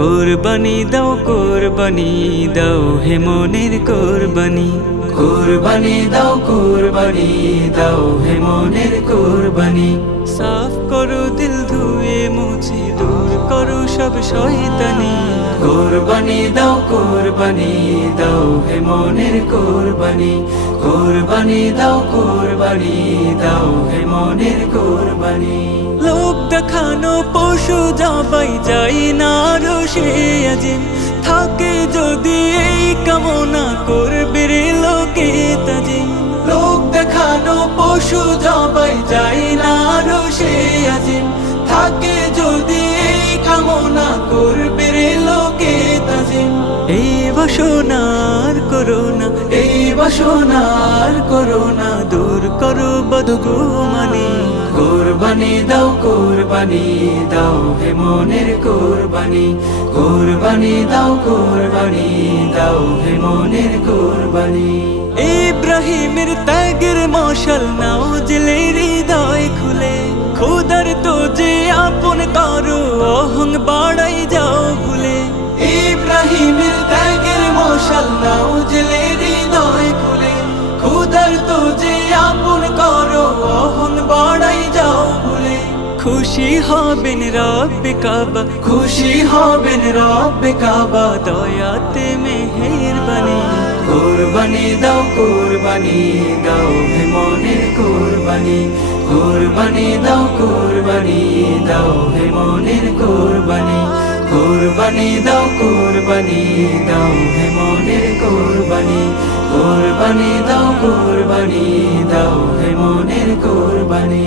কোরবানি দাও হে মনের কোরবানি। কুরবানি দাও হে মনের কুরবানি। সাফ করো দিল ধুয়ে মুছে দূর করো সব শয়তানি। কুরবানি দাও হে মনের কুরবানি। কুরবানি দাও হে মনের কুরবানি। লোক দেখানো পশু জবাই যাই না রোষে আজিম, থাকে যদি এই কামনা করবে রে লোকে তাজিম। লোক দেখানো পশু জবাই যাই না রোষে আজিম, থাকে যদি এই কামনা করবে রে লোকে তাজিম। এই বাসনার করোনা, এই বাসনার করোনা দূর করো বদগুমানি। কুরবানি দাও হে মনের কুরবানি। কুরবানি দাও হে মনের কুরবানি। ইব্রাহিমের ত্যাগের মশাল নাও জেলে হৃদয় খুলে, খোদার তো যে আপন করো অহং বাড়াই যাও ভুলে। ইব্রাহিমের ত্যাগের মশাল নাও জেলে হৃদয় খুলে, খোদার তো যে আপন করো অহং বাড়াই যাও ভুলে। খুশি হবেন রব্বে কাবা, খুশি হবেন রব্বে কাবা। দয়াতে মেহেরবানি। কুরবানি দাও হে মনের কুরবানি। কুরবানি দাও হে মনের কুরবানি। কুরবানি দাও হে মনের কুরবানি। কুরবানি দাও হে মনের কুরবানি।